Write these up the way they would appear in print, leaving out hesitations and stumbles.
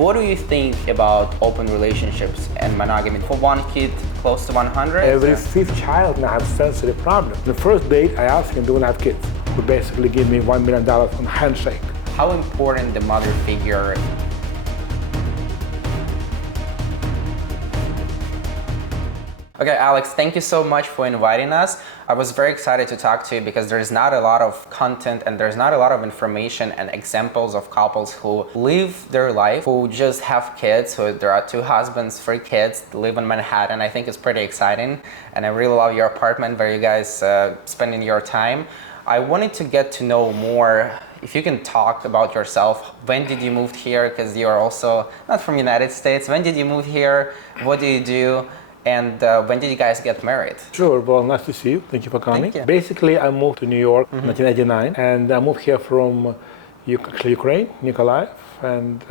What do you think about open relationships and monogamy? For one kid, close to 100? Every fifth child now has sensitive problems. The first date, I asked him, do you have kids? He basically gave me $1 million on handshake. How important the mother figure? Okay, Alex, thank you so much for inviting us. I was very excited to talk to you because there's not a lot of content and there's not a lot of information and examples of couples who live their life, who just have kids, who there are 2 husbands, 3 kids, live in Manhattan. I think it's pretty exciting. And I really love your apartment where you guys spending your time. I wanted to get to know more. If you can talk about yourself, when did you move here? Because you're also not from the United States. When did you move here? What do you do? And when did you guys get married? Sure, well, nice to see you. Thank you for coming. Thank you. Basically, I moved to New York in 1989, and I moved here from Ukraine, Nikolai. And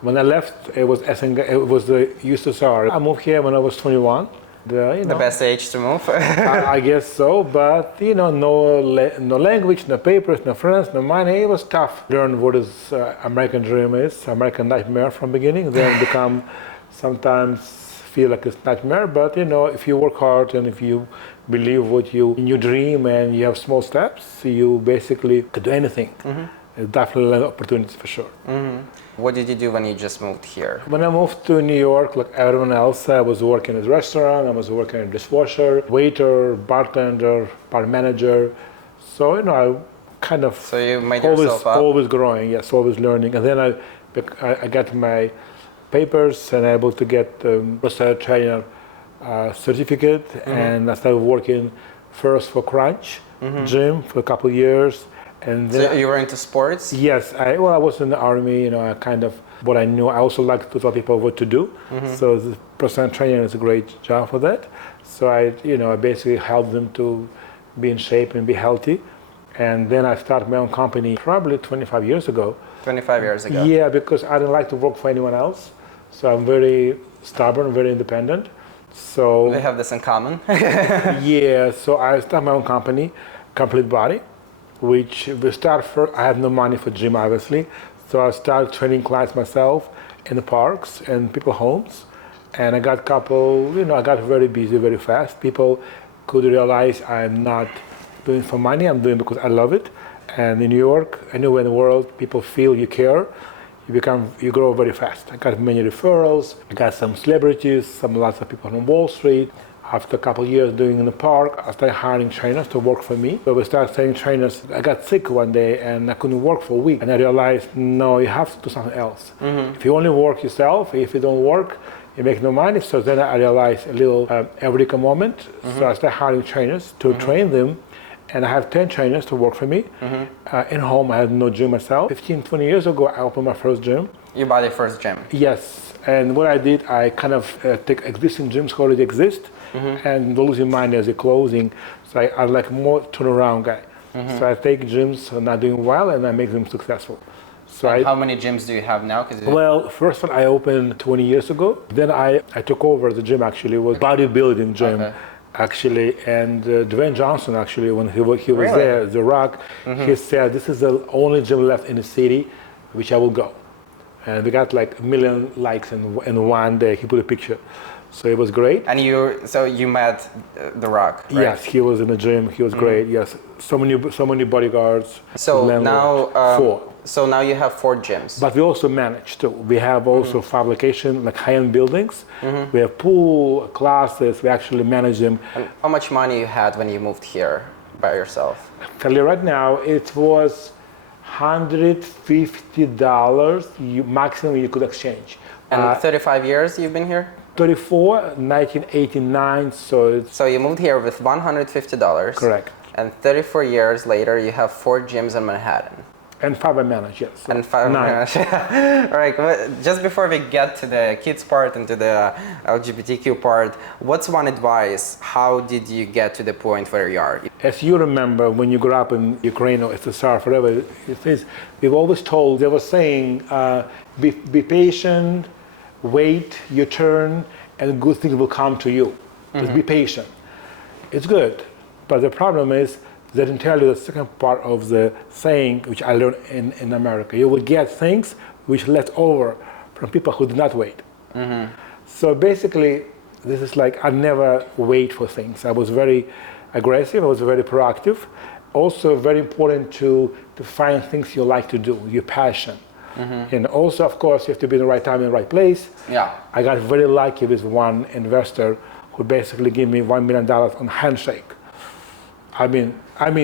when I left, it was the USSR. I moved here when I was 21. The best age to move? I guess so, but no language, no papers, no friends, no money. It was tough. Learn what is American dream is, American nightmare from beginning, then become sometimes feel like it's nightmare, but if you work hard and if you believe in your dream and you have small steps, you basically could do anything. It's definitely an opportunity for sure. What did you do when you just moved here? When I moved to New York, like everyone else, I was working at a restaurant, I was working as a dishwasher, waiter, bartender, bar manager. So, I kind of So you made yourself up? Always growing, yes, always learning. And then I got my papers and able to get personal trainer certificate, and I started working first for Crunch gym for a couple of years, and then so you were into sports? Yes, I was in the army. I kind of what I knew. I also like to tell people what to do. So the personal trainer is a great job for that. So I basically help them to be in shape and be healthy, and then I started my own company probably 25 years ago. 25 years ago. Yeah, because I didn't like to work for anyone else. So I'm very stubborn, very independent. So we have this in common. Yeah, so I started my own company, Complete Body, which we start for. I have no money for gym, obviously. So I started training clients myself in the parks and people homes. And I got I got very busy very fast. People could realize I'm not doing it for money, I'm doing it because I love it. And in New York, anywhere in the world, people feel you care. You grow very fast. I got many referrals. I got some celebrities, lots of people on Wall Street. After a couple of years doing in the park, I started hiring trainers to work for me. So we started training trainers. I got sick one day and I couldn't work for a week. And I realized, no, you have to do something else. If you only work yourself, if you don't work, you make no money. So then I realized a little eureka moment. So I started hiring trainers to train them. And I have 10 trainers to work for me. In home, I had no gym myself. 15, 20 years ago, I opened my first gym. You bought your first gym? Yes. And what I did, I kind of take existing gyms who already exist and losing money as they're closing. So I like more turnaround guy. So I take gyms who are not doing well and I make them successful. So how many gyms do you have now? Well, first one I opened 20 years ago. Then I took over the gym, actually. It was a bodybuilding gym. Okay. Actually, and Dwayne Johnson, actually, when he was really? There, The Rock, he said, this is the only gym left in the city, which I will go. And we got like 1 million likes in one day. He put a picture. So it was great. And you met The Rock, right? Yes, he was in the gym. He was great, yes. So many bodyguards. So now, 4. So now you have 4 gyms. But we also manage too. We have also 5 locations, like high-end buildings. We have pool, classes, we actually manage them. And how much money you had when you moved here by yourself? Right now, it was $150 maximum you could exchange. And 35 years you've been here? 34, 1989, So you moved here with $150. Correct. And 34 years later, you have 4 gyms in Manhattan. And 5 I manage, yes. So and 5 I manage. All right, just before we get to the kids part and to the LGBTQ part, what's one advice? How did you get to the point where you are? As you remember, when you grew up in Ukraine or SSR, forever, we've always told, they were saying, be patient, wait your turn, and good things will come to you. Just be patient. It's good, but the problem is, they didn't tell you the second part of the saying, which I learned in America. You will get things which left over from people who did not wait. So basically, this is like I never wait for things. I was very aggressive. I was very proactive. Also, very important to find things you like to do, your passion. And also, of course, you have to be in the right time in the right place. Yeah. I got very lucky with one investor who basically gave me $1 million on handshake. I mean,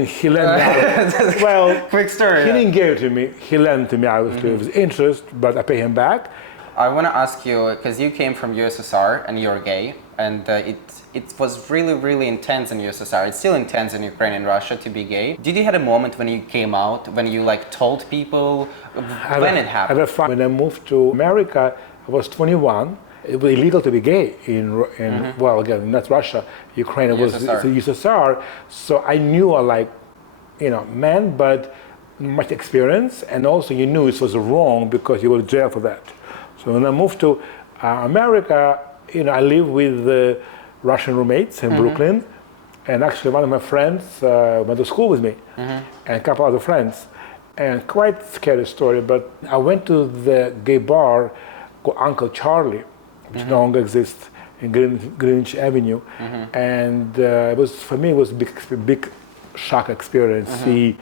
he lent me. Well, quick story. He didn't give it to me. He lent to me, obviously, with interest, but I pay him back. I want to ask you, because you came from USSR and you're gay, and it was really, really intense in USSR. It's still intense in Ukraine and Russia to be gay. Did you had a moment when you came out, when you like told people, when it happened? When I moved to America, I was 21. It was illegal to be gay in well, again, not Russia, Ukraine. It was the USSR. So I knew men, but much experience, and also you knew it was wrong because you were in jail for that. So when I moved to America, I lived with Russian roommates in Brooklyn, and actually one of my friends went to school with me, and a couple other friends. And quite scary story, but I went to the gay bar called Uncle Charlie, which no longer exists in Greenwich Avenue, and for me it was a big shock experience. See,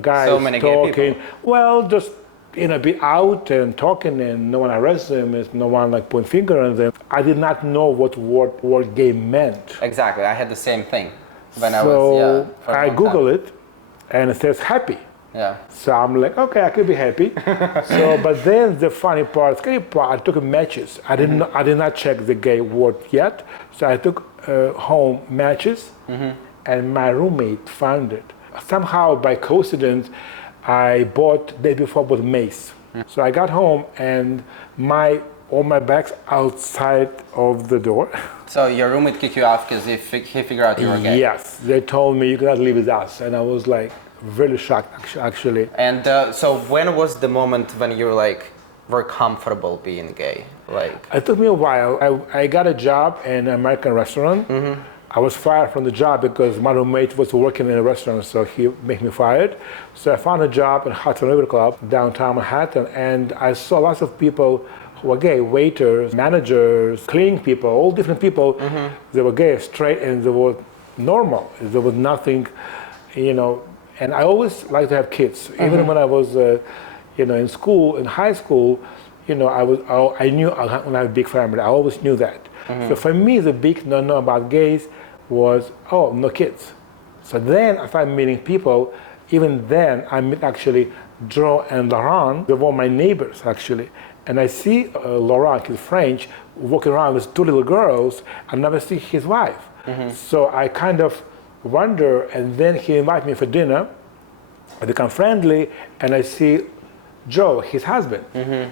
guys so many talking. Gay people. Well, just be out and talking, and no one arrests them, no one point finger on them. I did not know what word gay meant. Exactly, I had the same thing when I Googled it, and it says happy. Yeah. So I'm like, okay, I could be happy. But then the funny part, I took matches. I did not check the gay word yet. So I took home matches, and my roommate found it. Somehow, by coincidence, I bought the day before with mace. So I got home, and all my bags outside of the door. So your roommate kicked you off because he figured out you were gay. Yes, they told me you cannot live with us, and I was like, really shocked, actually. And so when was the moment when you were comfortable being gay? It took me a while. I got a job in an American restaurant. I was fired from the job because my roommate was working in a restaurant, so he made me fired. So I found a job in Hudson River Club, downtown Manhattan, and I saw lots of people who were gay, waiters, managers, cleaning people, all different people. They were gay, straight, and they were normal. There was nothing, And I always liked to have kids. Even when I was, in school, in high school, I knew I was going to have a big family. I always knew that. So for me, the big no-no about gays was, no kids. So then I started meeting people. Even then, I met actually Joe and Laurent. They were my neighbors, actually. And I see Laurent, he's French, walking around with two little girls. I never see his wife. So I kind of wonder, and then he invited me for dinner. I become friendly, and I see Joe, his husband.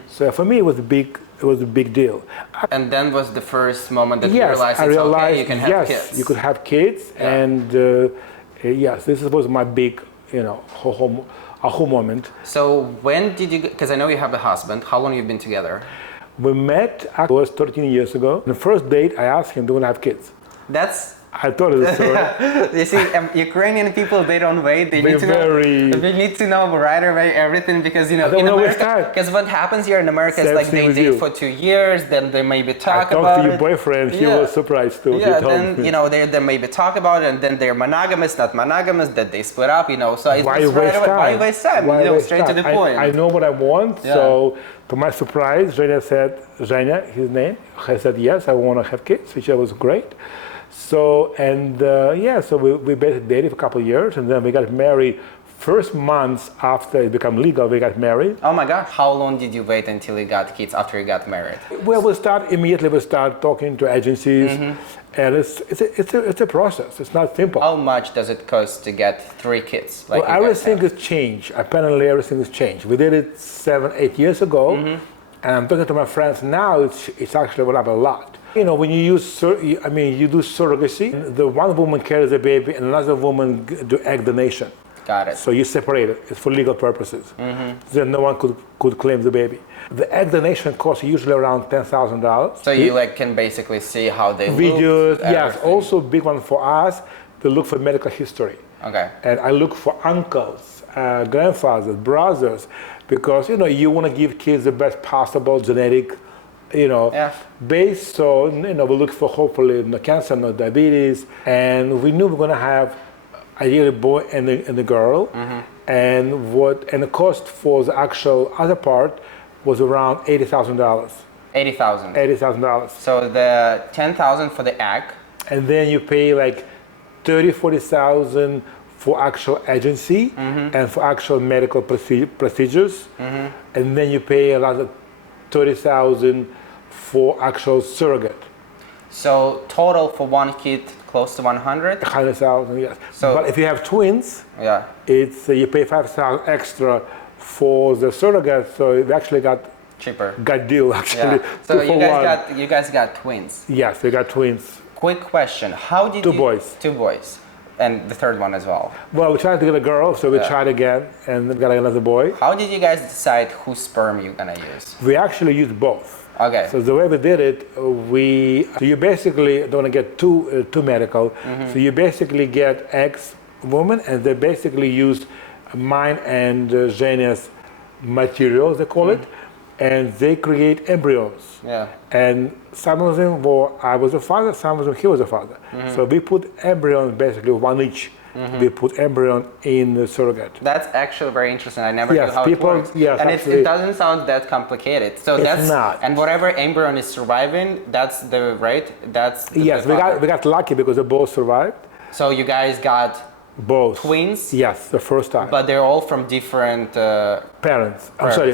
So for me, it was a big deal. And then was the first moment that you realized okay, you can have kids. You could have kids, and yes, this was my big, aha moment. So when did you? Because I know you have a husband. How long have you been together? We met. It was 13 years ago. The first date, I asked him, "Do you want to have kids?" I told her the story. You see, Ukrainian people, they don't wait. They need to know right away everything because, in America, because what happens here in America is they date for 2 years, then they maybe talk about it. I talked to your boyfriend, he was surprised too. Yeah, then, they maybe talk about it, and then they're monogamous, not monogamous, that they split up, so it's why waste time? Straight to the point. I know what I want, so to my surprise, Zhenya, his name, I said, yes, I want to have kids, which was great. So, so we basically dated for a couple of years, and then we got married. First months after it became legal, we got married. Oh my God! How long did you wait until you got kids after you got married? Well, we start talking to agencies, and it's a process. It's not simple. How much does it cost to get 3 kids? Well, everything has changed. Apparently, everything has changed. We did it 7-8 years ago, and I'm talking to my friends now. It's actually went up a lot. When you you do surrogacy, the one woman carries the baby and another woman do egg donation. Got it. So you separate it. It's for legal purposes. Then no one could claim the baby. The egg donation costs usually around $10,000. So you can basically see how they videos, look. Yes. Also, big one for us. They look for medical history. Okay. And I look for uncles. grandfathers, brothers, because you want to give kids the best possible genetic, Yeah. base. So we look for hopefully no cancer, no diabetes, and we knew we are going to have ideally a boy and a girl, and the cost for the actual other part was around $80,000. $80,000. $80,000. So the 10,000 for the egg. And then you pay like 40,000 for actual agency and for actual medical procedures, and then you pay another 30,000 for actual surrogate. So total for one kid close to 100. 100,000, yes. So, but if you have twins, yeah, it's you pay 5,000 extra for the surrogate. So we actually got cheaper. deal actually. Yeah. So Two you guys got twins. Yes, we got twins. Quick question: how did Two boys. Two boys, and the third one as well. Well, we tried to get a girl, so we tried again, and we got another boy. How did you guys decide whose sperm you're gonna use? We actually used both. Okay. So the way we did it, so you basically don't want to get too medical. So you basically get ex woman, and they basically used mine and Zhenia's materials, they call it, and they create embryos. Yeah. And some of them were I was a father, some of them he was a father. So we put embryons, basically one each. We put embryo in the surrogate. That's actually very interesting. I never knew how people, it works. Yes, and actually, it doesn't sound that complicated. So it's that's not. And whatever embryo is surviving, that's the right. That's the yes. We got lucky because they both survived. So you guys got both twins. Yes, the first time. But they're all from different parents. I'm sorry,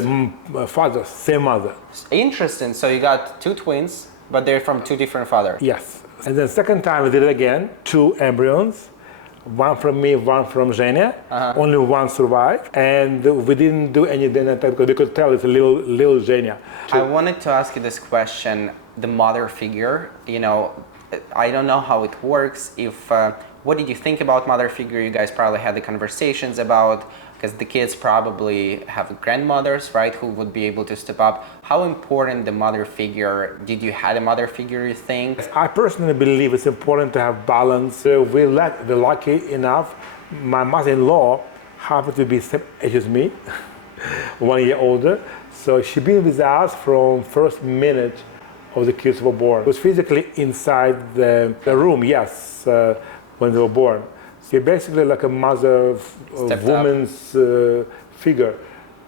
fathers, same mother. Interesting. So you got two twins, but they're from two different fathers. Yes. And then second time we did it again, two embryos. One from me, one from Zhenya. Only one survived, and we didn't do any DNA test because we could tell it's a little Zhenya. I wanted to ask you this question: the mother figure. I don't know how it works. What did you think about mother figure? You guys probably had the conversations about, because the kids probably have grandmothers, right, who would be able to step up. How important the mother figure? Did you have a mother figure, you think? I personally believe it's important to have balance. We're lucky enough. My mother-in-law happened to be same age as me, 1 year older. So she's been with us from first minute of the kids were born. It was physically inside the room, yes, when they were born. So basically like a mother, woman's figure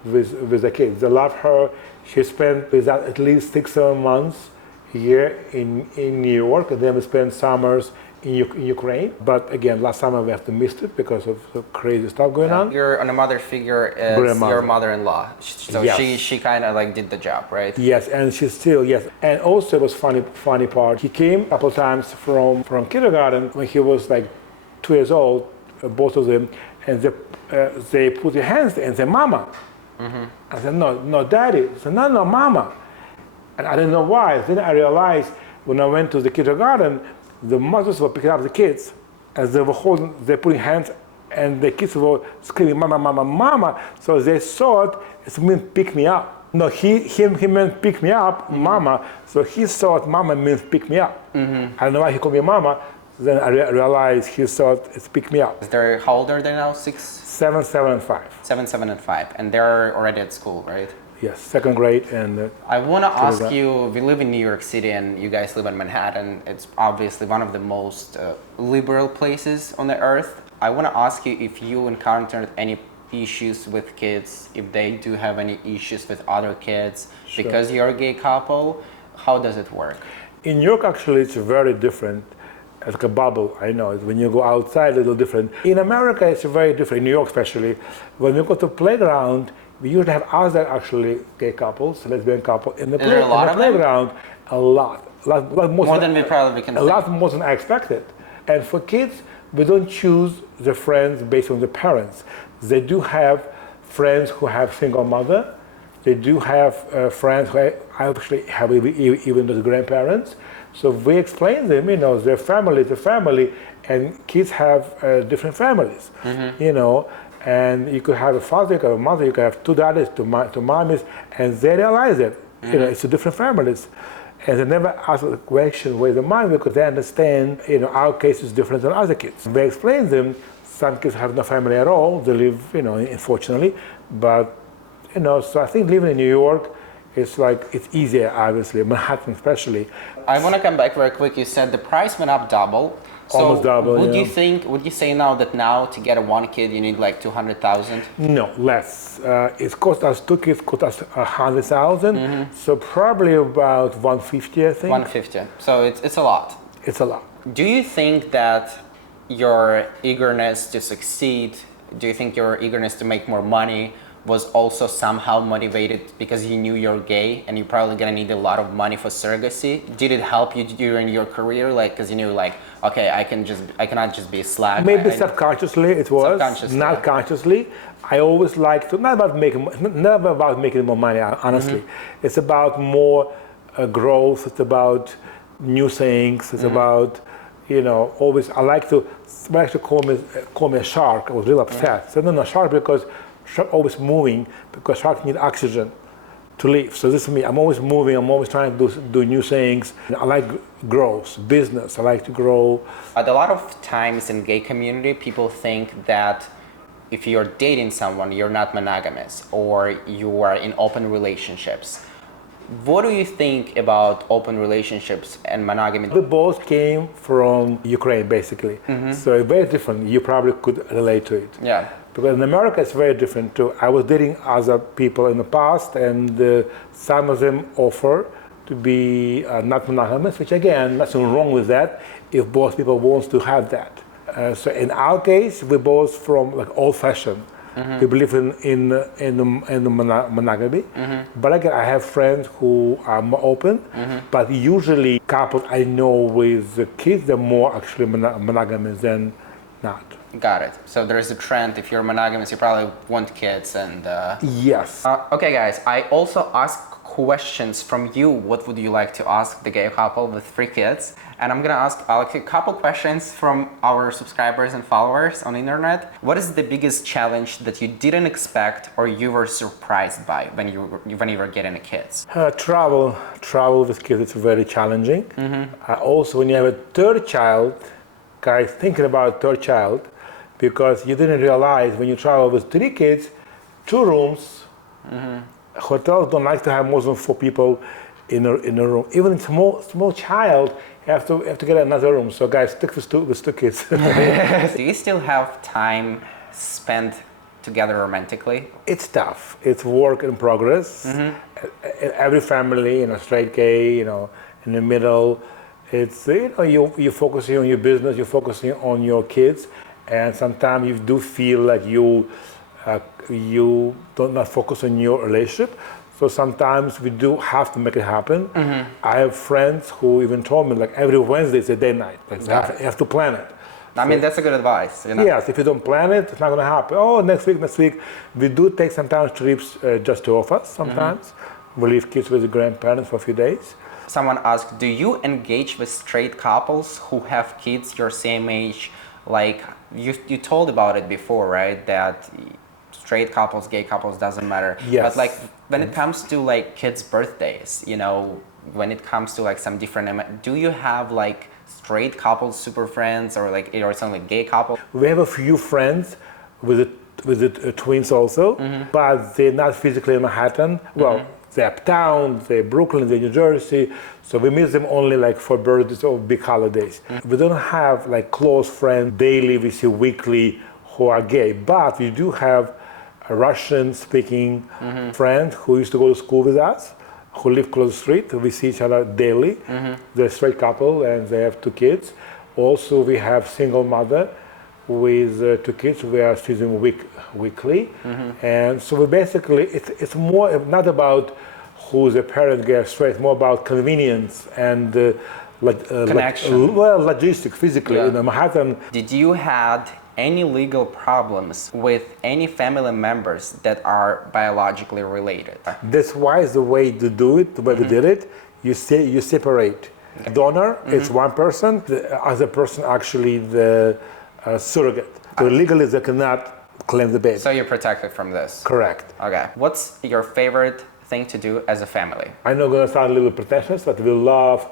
with the kids. They love her. She spent with that at least 6-7 months here in New York, and then we spent summers in Ukraine. But again, last summer we have to miss it because of the crazy stuff going on. You're on a mother figure as your mother-in-law. So yes. she kind of like did the job, right? Yes, and she's still, yes. And also it was funny part. He came a couple times from kindergarten when he was like 2 years old, both of them, and they put their hands there and said, "Mama." I said, no, Daddy. I said, no, Mama. And I didn't know why. Then I realized when I went to the kindergarten, the mothers were picking up the kids as they were they're putting hands, and the kids were screaming, "Mama, Mama, Mama." So they thought it meant pick me up. No, he meant pick me up, Mama. So he thought Mama means pick me up. I don't know why he called me Mama. Then I realized he thought it's pick me up. How old are they now? 6? 7, 7, and 5. 7, 7, and 5. And they're already at school, right? Yes, second grade. And I want to ask you, we live in New York City and you guys live in Manhattan. It's obviously one of the most liberal places on the earth. I want to ask you if you encountered any issues with kids, if they do have any issues with other kids, because you're a gay couple. How does it work? In New York, actually, it's very different. It's like a bubble, I know. When you go outside, a little different. In America, it's very different, in New York especially. When we go to playground, we usually have other actually gay couples, lesbian couple in the playground. A lot. More than we probably can think. A lot more than I expected. And for kids, we don't choose the friends based on the parents. They do have friends who have single mother. They do have friends who actually have even the grandparents. So we explain them, their family is a family, and kids have different families, and you could have a father, you could have a mother, you could have two daddies, two mommies, and they realize it, it's a different families. And they never ask the question, where's the money? Because they understand, our case is different than other kids. They explain them, some kids have no family at all. They live, unfortunately. But, so I think living in New York, it's easier, obviously, Manhattan especially. I want to come back very quick. You said the price went up double. So Almost double, would you say now to get one kid, you need like 200,000? No, less. It cost us, 2 kids cost us 100,000. So probably about 150, I think. 150. So it's a lot. It's a lot. Do you think that your eagerness to succeed, do you think your eagerness to make more money was also somehow motivated because you knew you're gay and you're probably gonna need a lot of money for surrogacy? Did it help you during your career, because you knew okay, I cannot just be a slag? Maybe subconsciously it was. Subconsciously, not consciously. I always like to, never about making more money, honestly. It's about more growth. It's about new things. It's about, always. I like to. Somebody actually call me a shark. I was really upset. So no, shark because shark always moving, because sharks need oxygen to live. So this is me. I'm always moving. I'm always trying to do new things. I like growth, business. I like to grow. A lot of times in gay community, people think that if you're dating someone, you're not monogamous or you are in open relationships. What do you think about open relationships and monogamy? We both came from Ukraine, basically. So it's very different. You probably could relate to it. Yeah. Because in America, it's very different too. I was dating other people in the past, and some of them offer to be not monogamous, which again, nothing wrong with that if both people want to have that. So in our case, we're both from old-fashioned. We believe in the monogamy. But again, I have friends who are more open. But usually, couples I know with the kids, they're more actually monogamous than not. Got it. So there's a trend. If you're monogamous, you probably want kids and. Yes. Okay, guys. I also ask questions from you. What would you like to ask the gay couple with 3 kids? And I'm gonna ask Alex a couple questions from our subscribers and followers on the internet. What is the biggest challenge that you didn't expect or you were surprised by when you were getting kids? Travel with kids is very challenging. Also, when you have a 3rd child, guys, thinking about 3rd child, because you didn't realize when you travel with 3 kids, 2 rooms. Hotels don't like to have more than 4 people in a room. Even a small child, you have to get another room. So guys, stick with 2 kids. Do you still have time spent together romantically? It's tough. It's work in progress. Every family, straight, gay, in the middle. It's you're focusing on your business, you're focusing on your kids, and sometimes you do feel like you don't not focus on your relationship. So sometimes we do have to make it happen. I have friends who even told me every Wednesday is a day night. You have to plan it. I mean, that's a good advice. Yes, if you don't plan it, it's not going to happen. Oh, next week. We do take sometimes trips just to off us sometimes. We leave kids with the grandparents for a few days. Someone asked, do you engage with straight couples who have kids your same age? Like you told about it before, right? That straight couples, gay couples, doesn't matter. Yes. But when it comes to kids' birthdays, when it comes to some different, do you have straight couples, super friends, or or something gay couple? We have a few friends with the twins also, but they're not physically in Manhattan. Well, they're uptown, they're Brooklyn, they're New Jersey, so we miss them only for birthdays or big holidays. We don't have close friends daily, we see weekly who are gay, but we do have a Russian-speaking friend who used to go to school with us, who live close to the street. We see each other daily. They're a straight couple and they have 2 kids. Also, we have single mother with 2 kids. We are seeing weekly. And so we basically, it's more not about who's a parent, gay or straight, it's more about convenience and connection. Logistics, physically. In Manhattan. Did you had any legal problems with any family members that are biologically related? That's why the way to do it, the way we did it, you separate. Okay. Donor is one person, the other person actually the surrogate. So legally they cannot claim the baby. So you're protected from this? Correct. Okay. What's your favorite thing to do as a family? I know I'm going to sound a little pretentious, but we love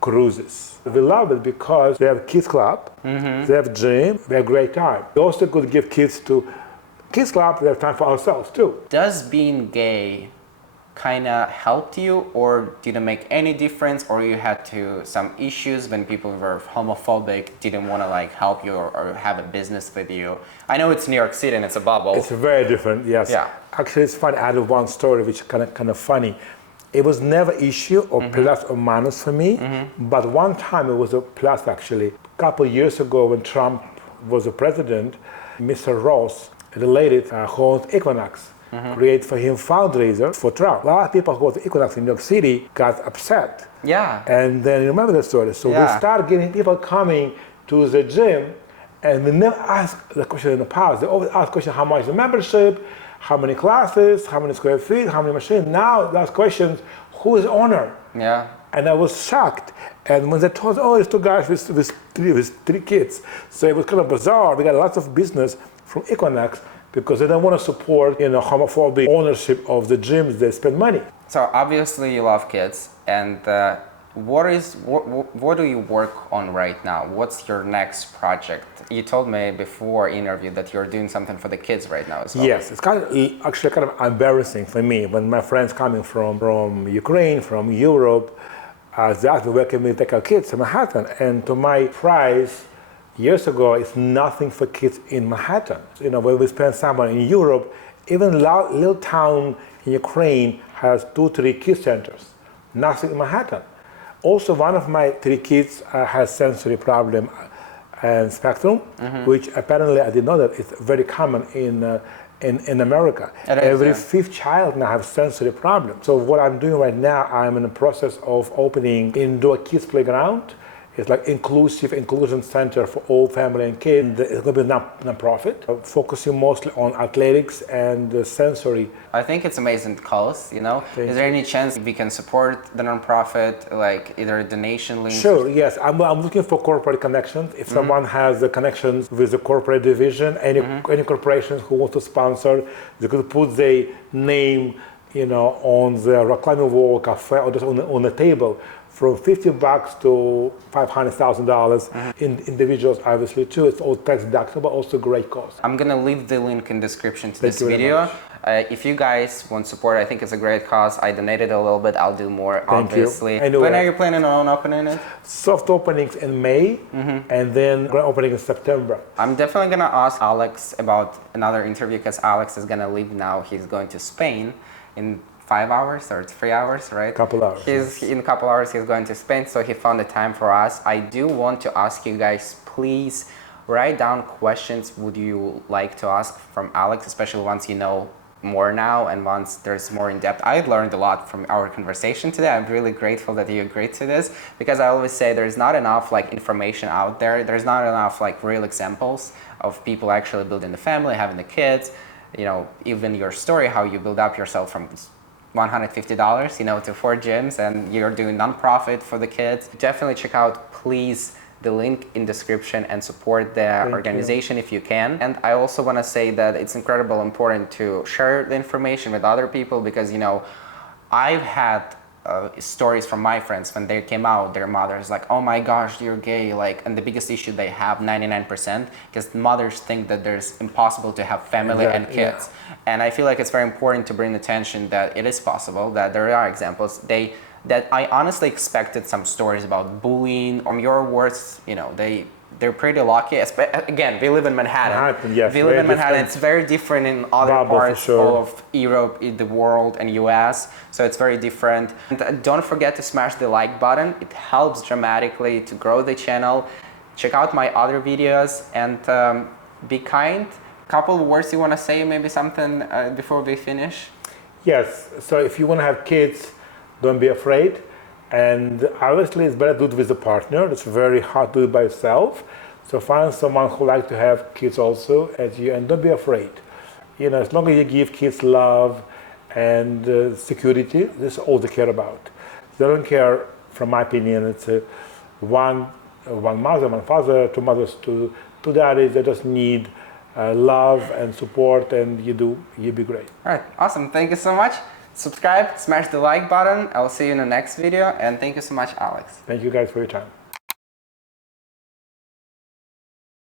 cruises. We love it because they have kids club, they have gym, we have great time. We also could give kids to kids club, we have time for ourselves too. Does being gay kind of helped you, or did it make any difference, or you had some issues when people were homophobic, didn't want to like help you or have a business with you? I know it's New York City and it's a bubble. It's very different, yes. Yeah. Actually, it's funny. I had one story which is kind of funny. It was never issue or plus or minus for me, but one time it was a plus actually. A couple of years ago when Trump was the president, Mr. Ross, related who owns Equinox, created for him fundraiser for Trump. A lot of people who go to Equinox in New York City got upset. Yeah. And then you remember the story. So we started getting people coming to the gym, and we never asked the question in the past. They always ask the question, how much is the membership, how many classes, how many square feet, how many machines. Now they ask questions, who is owner? Yeah. And I was shocked. And when they told us, oh, it's two guys with three kids. So it was kind of bizarre. We got lots of business from Equinox because they don't want to support, homophobic ownership of the gyms. They spend money. So obviously you love kids, and what do you work on right now? What's your next project? You told me before interview that you're doing something for the kids right now as well. Yes, it's actually kind of embarrassing for me when my friends coming from Ukraine, from Europe, they asked me where can we take our kids to Manhattan, and to my surprise, years ago, it's nothing for kids in Manhattan. When we spend summer in Europe, even little town in Ukraine has 2-3 kids centers. Nothing in Manhattan. Also, one of my 3 kids has sensory problem and spectrum, which apparently I didn't know that it's very common in America. Every 5th child now has sensory problem. So what I'm doing right now, I'm in the process of opening indoor kids playground. It's like inclusion center for all family and kids. It's going to be non-profit, focusing mostly on athletics and sensory. I think it's amazing cause, Is there any chance we can support the non-profit, like either a donation link? Sure, yes. I'm looking for corporate connections. If someone has the connections with the corporate division, any corporations who want to sponsor, they could put their name, on the reclining wall cafe or just on the table. From $50 to $500,000 in individuals, obviously too. It's all tax deductible, but also great cost. I'm gonna leave the link in description to this video. If you guys want support, I think it's a great cause. I donated a little bit. I'll do more, obviously. When are you planning on opening it? Soft openings in May, and then grand opening in September. I'm definitely gonna ask Alex about another interview because Alex is gonna leave now. He's going to Spain in 5 hours or 3 hours, right? Couple hours. In a couple hours he's going to Spain, so he found the time for us. I do want to ask you guys, please write down questions would you like to ask from Alex, especially once you know more now and once there's more in depth. I learned a lot from our conversation today. I'm really grateful that you agreed to this because I always say there's not enough information out there. There's not enough real examples of people actually building the family, having the kids, even your story, how you build up yourself from $150, to 4 gyms, and you're doing nonprofit for the kids. Definitely check out, please, the link in description and support the organization if you can. And I also want to say that it's incredibly important to share the information with other people because, I've had stories from my friends when they came out, their mothers like, oh my gosh, you're gay, and the biggest issue they have 99% because mothers think that there's impossible to have family and kids. And I feel like it's very important to bring attention that it is possible, that there are examples. That I honestly expected some stories about bullying. From your words, they're pretty lucky. Again, we live in Manhattan. Yes, we live in Manhattan. It's very different in other parts of Europe, in the world, and US. So it's very different. And don't forget to smash the like button. It helps dramatically to grow the channel. Check out my other videos and be kind. Couple of words you want to say, maybe something before we finish? Yes. So if you want to have kids, don't be afraid. And obviously, it's better to do it with a partner. It's very hard to do it by yourself. So find someone who likes to have kids also as you, and don't be afraid. As long as you give kids love and security, this is all they care about. They don't care, from my opinion, it's one mother, one father, 2 mothers, 2 daddies. They just need love and support, and you be great. All right, awesome. Thank you so much. Subscribe, smash the like button. I'll see you in the next video, and thank you so much, Alex. Thank you guys for your time.